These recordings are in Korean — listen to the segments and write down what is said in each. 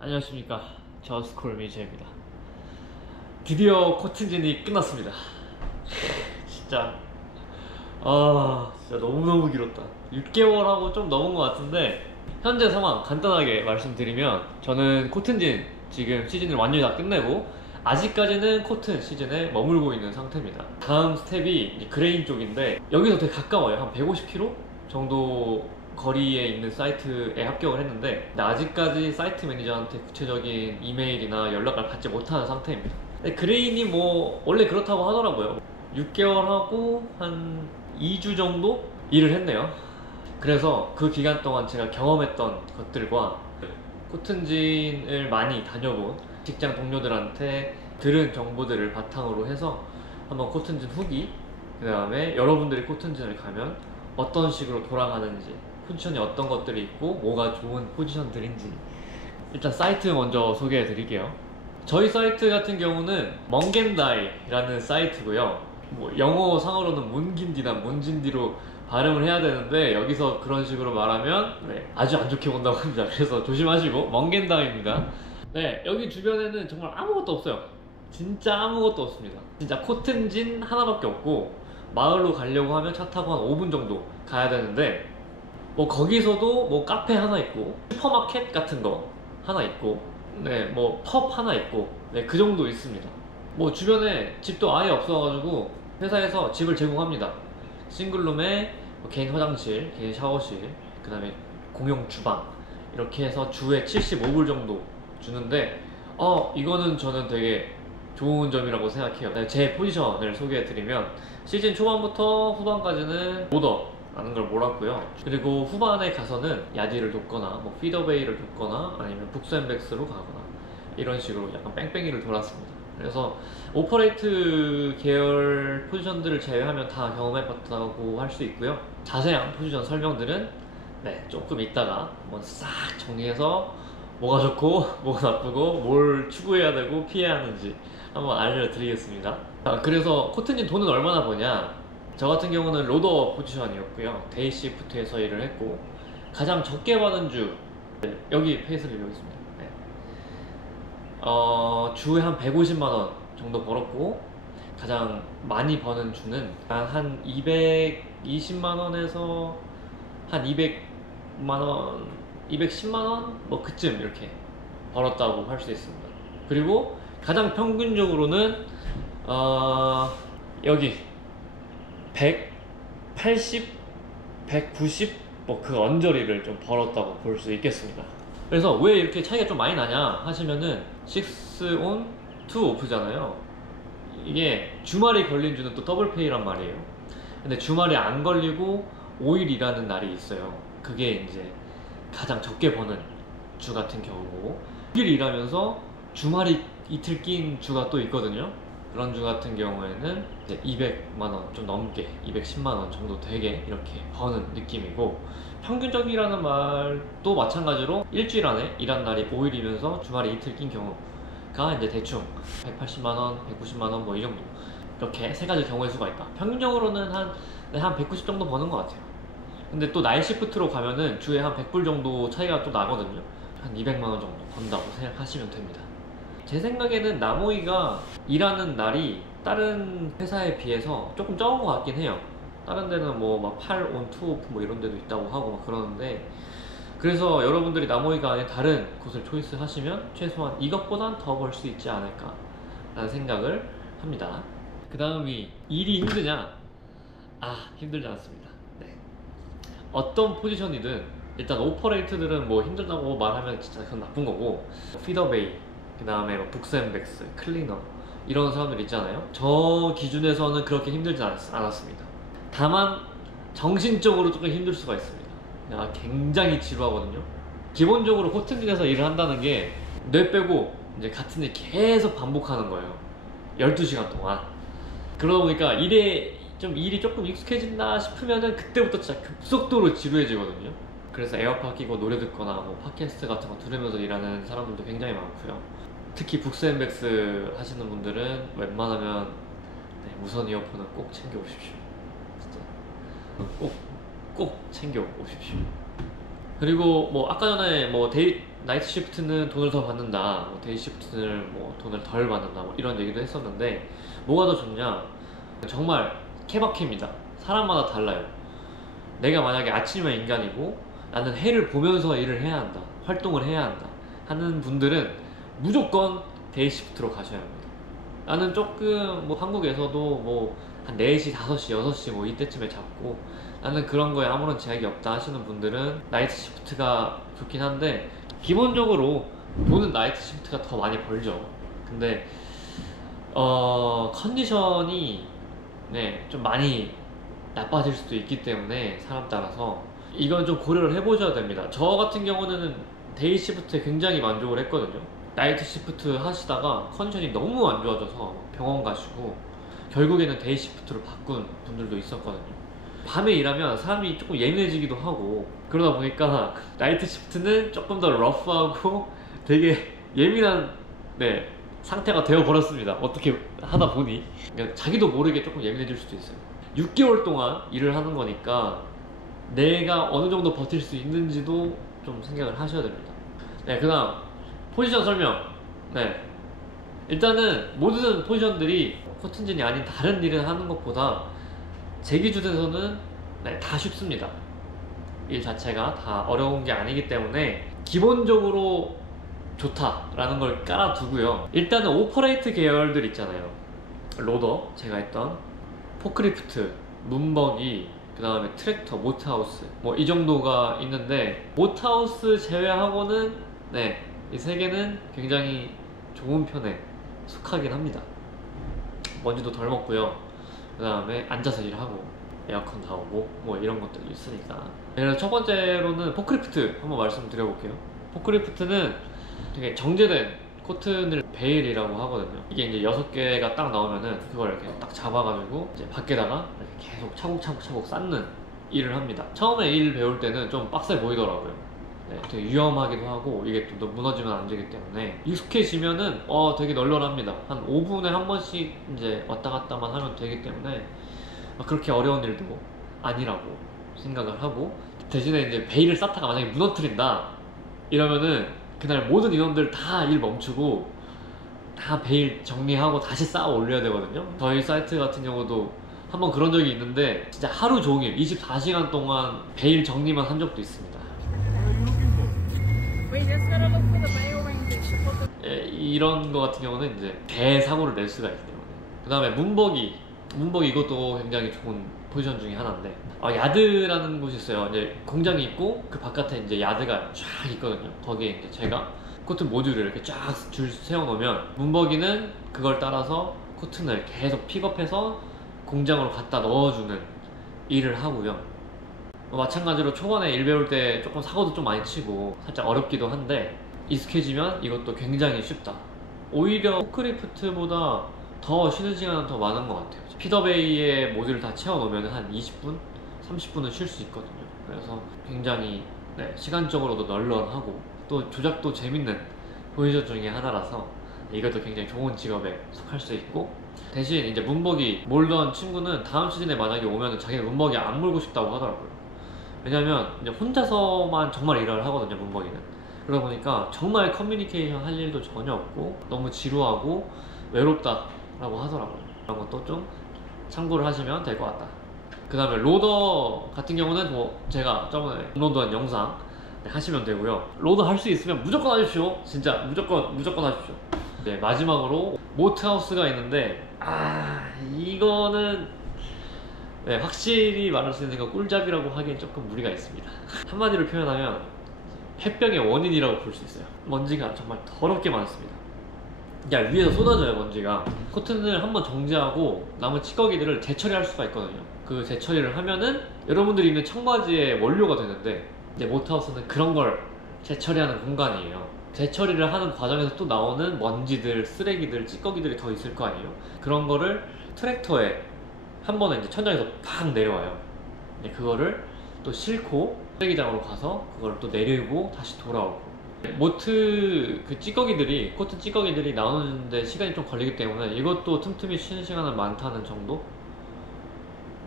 안녕하십니까, 저스콜 미제입니다. 드디어 코튼진이 끝났습니다. 진짜 너무너무 길었다. 6개월하고 좀 넘은 것 같은데, 현재 상황 간단하게 말씀드리면, 저는 코튼진 지금 시즌을 완전히 다 끝내고 아직까지는 코튼 시즌에 머물고 있는 상태입니다. 다음 스텝이 이제 그레인 쪽인데, 여기서 되게 가까워요. 한 150km 정도 거리에 있는 사이트에 합격을 했는데, 근데 아직까지 사이트 매니저한테 구체적인 이메일이나 연락을 받지 못하는 상태입니다. 근데 그레인이 뭐 원래 그렇다고 하더라고요. 6개월 하고 한 2주 정도 일을 했네요. 그래서 그 기간 동안 제가 경험했던 것들과 코튼진을 많이 다녀본 직장 동료들한테 들은 정보들을 바탕으로 해서 한번 코튼진 후기, 그 다음에 여러분들이 코튼진을 가면 어떤 식으로 돌아가는지, 포지션이 어떤 것들이 있고 뭐가 좋은 포지션들인지, 일단 사이트 먼저 소개해 드릴게요. 저희 사이트 같은 경우는 멍겐다이라는 사이트고요. 뭐 영어 상으로는 문긴디나 문진디로 발음을 해야 되는데, 여기서 그런 식으로 말하면 아주 안 좋게 본다고 합니다. 그래서 조심하시고, 멍겐다이입니다. 네, 여기 주변에는 정말 아무것도 없어요. 진짜 아무것도 없습니다. 진짜 코튼진 하나밖에 없고, 마을로 가려고 하면 차 타고 한 5분 정도 가야 되는데, 뭐 거기서도 뭐 카페 하나 있고 슈퍼마켓 같은 거 하나 있고, 뭐 펍 하나 있고, 그 정도 있습니다. 뭐 주변에 집도 아예 없어가지고 회사에서 집을 제공합니다. 싱글룸에 뭐 개인 화장실, 개인 샤워실, 그 다음에 공용 주방, 이렇게 해서 주에 75불 정도 주는데, 이거는 저는 되게 좋은 점이라고 생각해요. 제 포지션을 소개해드리면, 시즌 초반부터 후반까지는 로더 라는 걸 몰았고요. 그리고 후반에 가서는 야디를 돕거나 뭐 피더베이를 돕거나 아니면 북스앤백스로 가거나 이런 식으로 약간 뺑뺑이를 돌았습니다. 그래서 오퍼레이트 계열 포지션들을 제외하면 다 경험해봤다고 할 수 있고요. 자세한 포지션 설명들은 조금 이따가 한번 싹 정리해서 뭐가 좋고 뭐가 나쁘고 뭘 추구해야 되고 피해야 하는지 한번 알려드리겠습니다. 그래서 코튼진 돈은 얼마나 버냐? 저 같은 경우는 로더 포지션이었고요. 데이 시프트에서 일을 했고, 가장 적게 받은 주, 여기 페이스를 여기 있습니다. 주에 한 150만원 정도 벌었고, 가장 많이 버는 주는 한 220만원에서 한 200만원, 210만원? 뭐 그쯤 이렇게 벌었다고 할 수 있습니다. 그리고 가장 평균적으로는 여기 180, 190 뭐 그 언저리를 좀 벌었다고 볼 수 있겠습니다. 그래서 왜 이렇게 차이가 좀 많이 나냐 하시면은, 6 on, 2 off잖아요. 이게 주말이 걸린 주는 또 더블 페이란 말이에요. 근데 주말이 안 걸리고 5일 일하는 날이 있어요. 그게 이제 가장 적게 버는 주 같은 경우고, 6일 일하면서 주말이 이틀 낀 주가 또 있거든요. 그런 주 같은 경우에는 이제 200만원 좀 넘게, 210만원 정도 되게 이렇게 버는 느낌이고, 평균적이라는 말도 마찬가지로 일주일 안에 일한 날이 5일이면서 주말에 이틀 낀 경우가 이제 대충 180만원, 190만원 뭐 이 정도, 이렇게 세 가지 경우의 수가 있다. 평균적으로는 한 190 정도 버는 것 같아요. 근데 또 나이 시프트로 가면은 주에 한 100불 정도 차이가 또 나거든요. 한 200만원 정도 번다고 생각하시면 됩니다. 제 생각에는 나모이가 일하는 날이 다른 회사에 비해서 조금 적은 것 같긴 해요. 다른 데는 뭐 막 8 on 2 off 뭐 이런 데도 있다고 하고 막 그러는데, 그래서 여러분들이 나모이가 아닌 다른 곳을 초이스 하시면 최소한 이것보단 더 벌 수 있지 않을까 라는 생각을 합니다. 그 다음이 일이 힘드냐? 힘들지 않습니다. 어떤 포지션이든 일단 오퍼레이트들은 뭐 힘들다고 말하면 진짜 그건 나쁜 거고, 피더베이, 그 다음에 뭐 북스앤백스, 클리너 이런 사람들 있잖아요. 저 기준에서는 그렇게 힘들지 않았습니다. 다만 정신적으로 조금 힘들 수가 있습니다. 굉장히 지루하거든요. 기본적으로 코튼진에서 일을 한다는 게 뇌 빼고 이제 같은 일 계속 반복하는 거예요. 12시간 동안. 그러다 보니까 일이 조금 익숙해진다 싶으면은 그때부터 진짜 급속도로 지루해지거든요. 그래서 에어팟 끼고 노래 듣거나 뭐 팟캐스트 같은 거 들으면서 일하는 사람들도 굉장히 많고요. 특히 북스앤백스 하시는 분들은 웬만하면 무선 이어폰은 꼭 챙겨 오십시오. 진짜 꼭 챙겨 오십시오. 그리고 뭐 아까 전에 뭐 나이트 시프트는 돈을 더 받는다, 뭐 데이 시프트는 뭐 돈을 덜 받는다, 뭐 이런 얘기도 했었는데, 뭐가 더 좋냐? 정말 케바케입니다. 사람마다 달라요. 내가 만약에 아침형 인간이고 나는 해를 보면서 일을 해야 한다, 활동을 해야 한다 하는 분들은 무조건 데이 시프트로 가셔야 합니다. 나는 조금 뭐 한국에서도 뭐 한 4시, 5시, 6시 뭐 이때쯤에 잡고 나는 그런 거에 아무런 제약이 없다 하시는 분들은 나이트 시프트가 좋긴 한데, 기본적으로 돈은 나이트 시프트가 더 많이 벌죠. 근데 컨디션이 좀 많이 나빠질 수도 있기 때문에 사람 따라서 이건 좀 고려를 해보셔야 됩니다. 저 같은 경우는 데이 시프트에 굉장히 만족을 했거든요. 나이트 시프트 하시다가 컨디션이 너무 안 좋아져서 병원 가시고 결국에는 데이 시프트로 바꾼 분들도 있었거든요. 밤에 일하면 사람이 조금 예민해지기도 하고 그러다 보니까 나이트 시프트는 조금 더 러프하고 되게 예민한 상태가 되어버렸습니다. 어떻게 하다 보니 그러니까 자기도 모르게 조금 예민해질 수도 있어요. 6개월 동안 일을 하는 거니까 내가 어느 정도 버틸 수 있는지도 좀 생각을 하셔야 됩니다. 그 다음 포지션 설명. 일단은 모든 포지션들이 코튼진이 아닌 다른 일을 하는 것보다 제 기준에서는 다 쉽습니다. 일 자체가 다 어려운 게 아니기 때문에 기본적으로 좋다라는 걸 깔아두고요. 일단은 오퍼레이트 계열들 있잖아요. 로더, 제가 했던 포크리프트, 문버기, 그 다음에 트랙터, 모트하우스 뭐 이 정도가 있는데, 모트하우스 제외하고는 이 세 개는 굉장히 좋은 편에 속하긴 합니다. 먼지도 덜 먹고요. 그 다음에 앉아서 일하고 에어컨 나오고 뭐 이런 것들이 있으니까. 그래서 첫 번째로는 포크리프트 한번 말씀드려볼게요. 포크리프트는 되게 정제된 코튼을 베일이라고 하거든요. 이게 이제 6개가 딱 나오면은 그걸 이렇게 딱 잡아가지고 이제 밖에다가 이렇게 계속 차곡차곡 쌓는 일을 합니다. 처음에 일 배울 때는 좀 빡세 보이더라고요. 되게 위험하기도 하고 이게 또 무너지면 안 되기 때문에, 익숙해지면은 되게 널널합니다. 한 5분에 한 번씩 이제 왔다 갔다만 하면 되기 때문에 그렇게 어려운 일도 아니라고 생각을 하고, 대신에 이제 베일을 쌓다가 만약에 무너뜨린다 이러면은 그날 모든 인원들 다 일 멈추고 다 베일 정리하고 다시 쌓아 올려야 되거든요. 저희 사이트 같은 경우도 한번 그런 적이 있는데 진짜 하루 종일 24시간 동안 베일 정리만 한 적도 있습니다. 이런 거 같은 경우는 이제 대사고를 낼 수가 있기 때문에. 그 다음에 문버기 이것도 굉장히 좋은 포지션 중에 하나인데, 야드라는 곳이 있어요. 이제 공장이 있고 그 바깥에 이제 야드가 쫙 있거든요. 거기에 이제 제가 코튼 모듈을 이렇게 쫙 줄 세워 놓으면, 문버기는 그걸 따라서 코튼을 계속 픽업해서 공장으로 갖다 넣어주는 일을 하고요. 마찬가지로 초반에 일 배울 때 조금 사고도 좀 많이 치고 살짝 어렵기도 한데, 익숙해지면 이것도 굉장히 쉽다. 오히려 포크리프트보다 더 쉬는 시간은 더 많은 것 같아요. 피더베이에 모듈을 다 채워 놓으면 한 20분? 30분은 쉴 수 있거든요. 그래서 굉장히 시간적으로도 널널하고 또 조작도 재밌는 포지션 중에 하나라서 이것도 굉장히 좋은 직업에 속할 수 있고, 대신 이제 문버기 몰던 친구는 다음 시즌에 만약에 오면 자기는 문버기 안 몰고 싶다고 하더라고요. 왜냐면 이제 혼자서만 정말 일을 하거든요, 문버기는. 그러다 보니까 정말 커뮤니케이션 할 일도 전혀 없고 너무 지루하고 외롭다라고 하더라고요. 그런 것도 좀 참고를 하시면 될 것 같다. 그 다음에 로더 같은 경우는 뭐 제가 저번에 업로드한 영상 하시면 되고요. 로더 할 수 있으면 무조건 하십시오. 진짜 무조건 하십시오. 마지막으로 모트하우스가 있는데, 이거는 확실히 말할 수 있는 건 꿀잡이라고 하기엔 조금 무리가 있습니다. 한마디로 표현하면 폐병의 원인이라고 볼 수 있어요. 먼지가 정말 더럽게 많습니다. 위에서 쏟아져요, 먼지가. 코튼을 한번 정지하고 남은 찌꺼기들을 재처리할 수가 있거든요. 그 재처리를 하면은 여러분들이 입는 청바지의 원료가 되는데, 이제 모트하우스는 그런 걸 재처리하는 공간이에요. 재처리를 하는 과정에서 또 나오는 먼지들, 쓰레기들, 찌꺼기들이 더 있을 거 아니에요. 그런 거를 트랙터에 한 번에 이제 천장에서 팍 내려와요. 그거를 또 싣고 쓰레기장으로 가서 그걸 또 내리고 다시 돌아오고. 모트 그 찌꺼기들이, 코튼 찌꺼기들이 나오는데 시간이 좀 걸리기 때문에 이것도 틈틈이 쉬는 시간은 많다는 정도?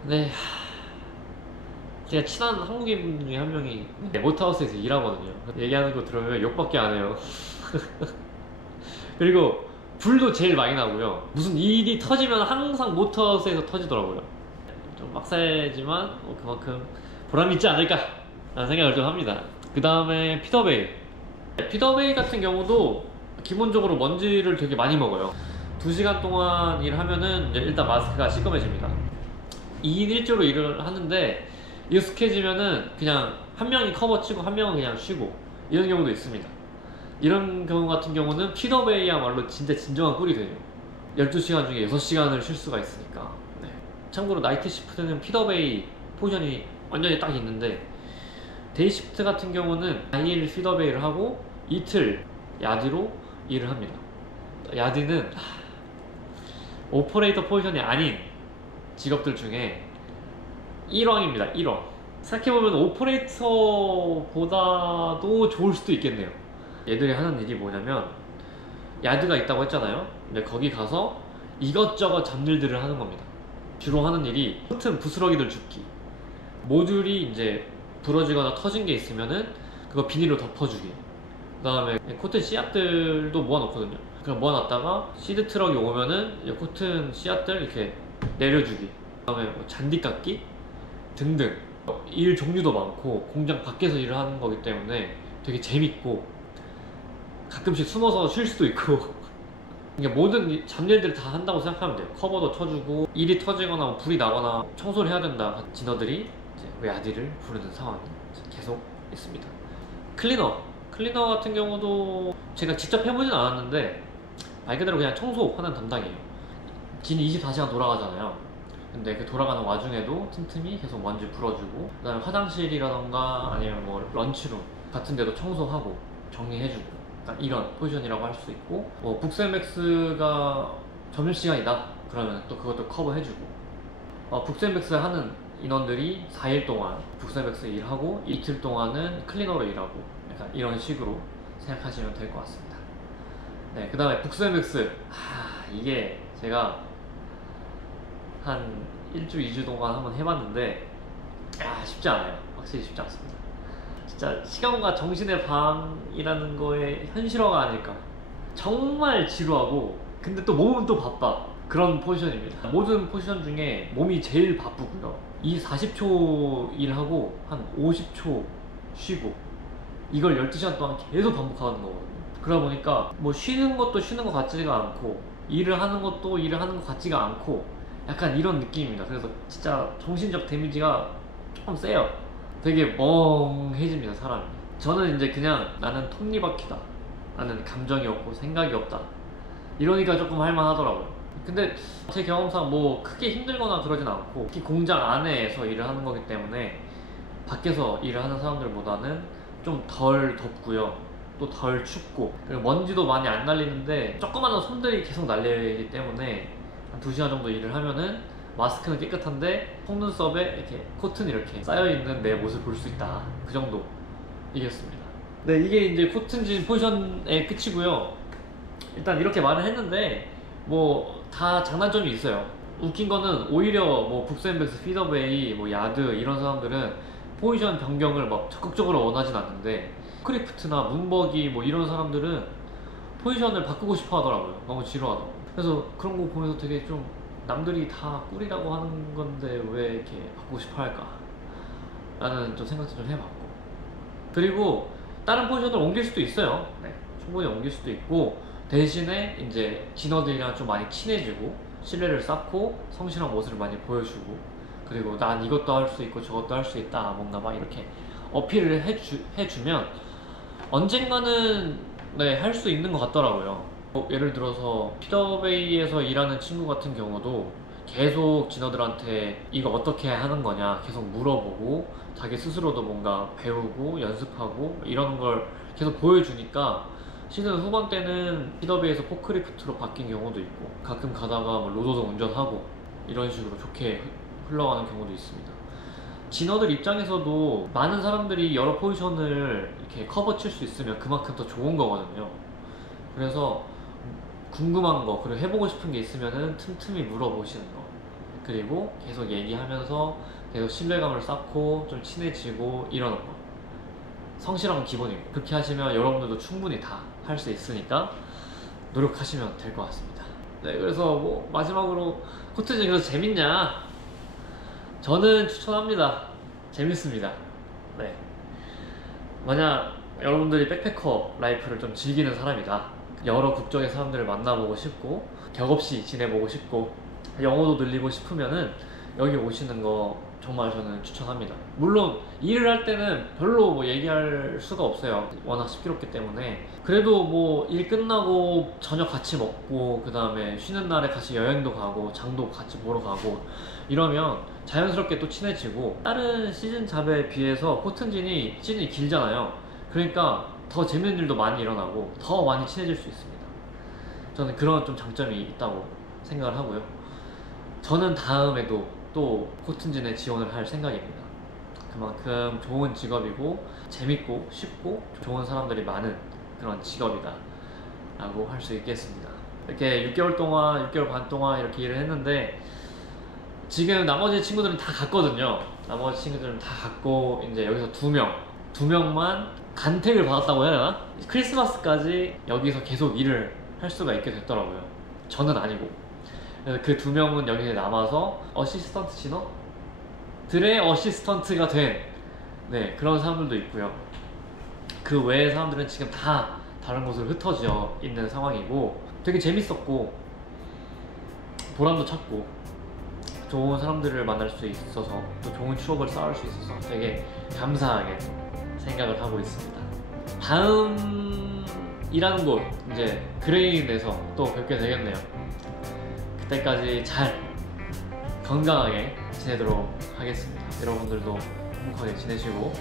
네, 제가 친한 한국인 중에 한 명이 모터하우스에서 일하거든요. 얘기하는 거 들으면 욕밖에 안 해요. 그리고 불도 제일 많이 나고요. 무슨 일이 터지면 항상 모터하우스에서 터지더라고요. 좀 빡세지만 그만큼 보람이 있지 않을까 라는 생각을 좀 합니다. 그 다음에 피더베이. 피더베이 같은 경우도 기본적으로 먼지를 되게 많이 먹어요. 2시간 동안 일하면은 일단 마스크가 시꺼매집니다. 2인 1조로 일을 하는데 익숙해지면은 그냥 한 명이 커버 치고 한 명은 그냥 쉬고 이런 경우도 있습니다. 이런 경우 같은 경우는 피더베이야말로 진짜 진정한 꿀이 되죠. 12시간 중에 6시간을 쉴 수가 있으니까. 네. 참고로 나이트 시프트는 피더베이 포지션이 완전히 딱 있는데, 데이 시프트 같은 경우는 4일 피더베이를 하고 이틀 야디로 일을 합니다. 야디는 오퍼레이터 포지션이 아닌 직업들 중에 1왕입니다. 1왕. 생각해보면 오퍼레이터보다도 좋을 수도 있겠네요. 얘들이 하는 일이 뭐냐면, 야드가 있다고 했잖아요. 근데 거기 가서 이것저것 잡일들을 하는 겁니다. 주로 하는 일이 코튼 부스러기들 줍기, 모듈이 이제 부러지거나 터진 게 있으면은 그거 비닐로 덮어주기, 그 다음에 코튼 씨앗들도 모아놓거든요. 그럼 모아놨다가 시드 트럭이 오면은 코튼 씨앗들 이렇게 내려주기, 그 다음에 뭐 잔디 깎기 등등. 일 종류도 많고 공장 밖에서 일을 하는 거기 때문에 되게 재밌고 가끔씩 숨어서 쉴 수도 있고 그러니까 모든 잡일들을 다 한다고 생각하면 돼요. 커버도 쳐주고, 일이 터지거나 뭐 불이 나거나 청소를 해야 된다 진어들이 이제 야디를 부르는 상황이 계속 있습니다. 클리너 같은 경우도 제가 직접 해보진 않았는데 말 그대로 그냥 청소하는 담당이에요. 긴 24시간 돌아가잖아요. 근데 그 돌아가는 와중에도 틈틈이 계속 먼지 풀어주고, 그 다음에 화장실이라던가 아니면 뭐 런치룸 같은 데도 청소하고 정리해주고, 이런 포지션이라고 할 수 있고, 뭐 북스앤백스가 점심시간이다 그러면 또 그것도 커버해주고, 북스앤백스 하는 인원들이 4일 동안 북스앤백스 일하고 이틀 동안은 클리너로 일하고, 약간 이런 식으로 생각하시면 될 것 같습니다. 네, 그 다음에 북스앤백스, 이게 제가 한 1주, 2주 동안 한번 해봤는데 쉽지 않아요. 확실히 쉽지 않습니다. 진짜 시간과 정신의 방이라는 거의 현실화가 아닐까. 정말 지루하고 근데 또 몸은 또 바빠, 그런 포지션입니다. 모든 포지션 중에 몸이 제일 바쁘고요. 이 40초 일하고 한 50초 쉬고, 이걸 12시간 동안 계속 반복하는 거거든요. 그러다 보니까 뭐 쉬는 것도 쉬는 것 같지가 않고 일을 하는 것도 일을 하는 것 같지가 않고 약간 이런 느낌입니다. 그래서 진짜 정신적 데미지가 조금 세요. 되게 멍해집니다, 사람이. 저는 이제 그냥 나는 톱니바퀴다, 나는 감정이 없고 생각이 없다, 이러니까 조금 할만하더라고요. 근데 제 경험상 뭐 크게 힘들거나 그러진 않고, 특히 공장 안에서 일을 하는 거기 때문에 밖에서 일을 하는 사람들보다는 좀 덜 덥고요, 또 덜 춥고, 그리고 먼지도 많이 안 날리는데 조그마한 손들이 계속 날리기 때문에 한 2시간 정도 일을 하면은 마스크는 깨끗한데 속눈썹에 이렇게 코튼 이렇게 쌓여있는 내 모습을 볼 수 있다, 그 정도 이겼습니다. 네, 이게 이제 코튼진 포지션의 끝이고요. 일단 이렇게 말을 했는데 뭐 다 장단점이 있어요. 웃긴 거는 오히려 뭐 북스앤백스, 피더베이, 뭐 야드 이런 사람들은 포지션 변경을 막 적극적으로 원하진 않는데, 크리프트나 문버기 뭐 이런 사람들은 포지션을 바꾸고 싶어 하더라고요. 너무 지루하다고. 그래서 그런 거 보면서 되게 좀 남들이 다 꿀이라고 하는 건데 왜 이렇게 바꾸고 싶어 할까 라는 좀 생각도 좀 해봤고, 그리고 다른 포지션을 옮길 수도 있어요. 네, 충분히 옮길 수도 있고, 대신에 이제 진어들이랑 좀 많이 친해지고 신뢰를 쌓고 성실한 모습을 많이 보여주고, 그리고 난 이것도 할 수 있고 저것도 할 수 있다, 뭔가 막 이렇게 어필을 해주면 언젠가는 네, 할 수 있는 것 같더라고요. 예를 들어서 피더베이에서 일하는 친구 같은 경우도 계속 진어들한테 이거 어떻게 하는 거냐 계속 물어보고, 자기 스스로도 뭔가 배우고 연습하고 이런 걸 계속 보여주니까 시즌 후반 때는 피더비에서 포크리프트로 바뀐 경우도 있고 가끔 가다가 뭐 로도도 운전하고 이런 식으로 좋게 흘러가는 경우도 있습니다. 진어들 입장에서도 많은 사람들이 여러 포지션을 이렇게 커버 칠 수 있으면 그만큼 더 좋은 거거든요. 그래서 궁금한 거 그리고 해보고 싶은 게 있으면은 틈틈이 물어보시는 거, 그리고 계속 얘기하면서 계속 신뢰감을 쌓고 좀 친해지고 이러는 거, 성실한 건 기본이고, 그렇게 하시면 여러분들도 충분히 다 할 수 있으니까 노력하시면 될 것 같습니다. 네, 그래서 뭐 마지막으로 코트진 그래서 재밌냐? 저는 추천합니다. 재밌습니다. 네. 만약 여러분들이 백패커 라이프를 좀 즐기는 사람이다, 여러 국적의 사람들을 만나보고 싶고 격없이 지내보고 싶고 영어도 늘리고 싶으면은 여기 오시는 거 정말 저는 추천합니다. 물론 일을 할 때는 별로 뭐 얘기할 수가 없어요. 워낙 시끄럽기 때문에. 그래도 뭐 일 끝나고 저녁 같이 먹고 그 다음에 쉬는 날에 같이 여행도 가고 장도 같이 보러 가고 이러면 자연스럽게 또 친해지고, 다른 시즌 잡에 비해서 코튼진이 시즌이 길잖아요. 그러니까 더 재밌는 일도 많이 일어나고 더 많이 친해질 수 있습니다. 저는 그런 좀 장점이 있다고 생각을 하고요. 저는 다음에도 또 코튼진에 지원을 할 생각입니다. 그만큼 좋은 직업이고 재밌고 쉽고 좋은 사람들이 많은 그런 직업이다 라고 할 수 있겠습니다. 이렇게 6개월 동안 6개월 반 동안 이렇게 일을 했는데 지금 나머지 친구들은 다 갔거든요. 나머지 친구들은 다 갔고 이제 여기서 두 명만 간택을 받았다고 해야 되나? 크리스마스까지 여기서 계속 일을 할 수가 있게 됐더라고요. 저는 아니고. 그래서 그 두 명은 여기에 남아서 어시스턴트 진어들의 어시스턴트가 된, 네, 그런 사람들도 있고요. 그 외의 사람들은 지금 다 다른 곳으로 흩어져 있는 상황이고 되게 재밌었고 보람도 찾고 좋은 사람들을 만날 수 있어서 또 좋은 추억을 쌓을 수 있어서 되게 감사하게 생각을 하고 있습니다. 다음 일하는 곳 이제 그레인에서 또 뵙게 되겠네요. 그때까지 잘 건강하게 지내도록 하겠습니다. 여러분들도 행복하게 지내시고,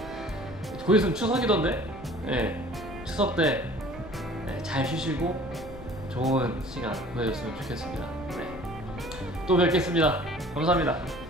곧 있으면 추석이던데, 네, 추석 때 잘 쉬시고 좋은 시간 보내셨으면 좋겠습니다. 네, 또 뵙겠습니다. 감사합니다.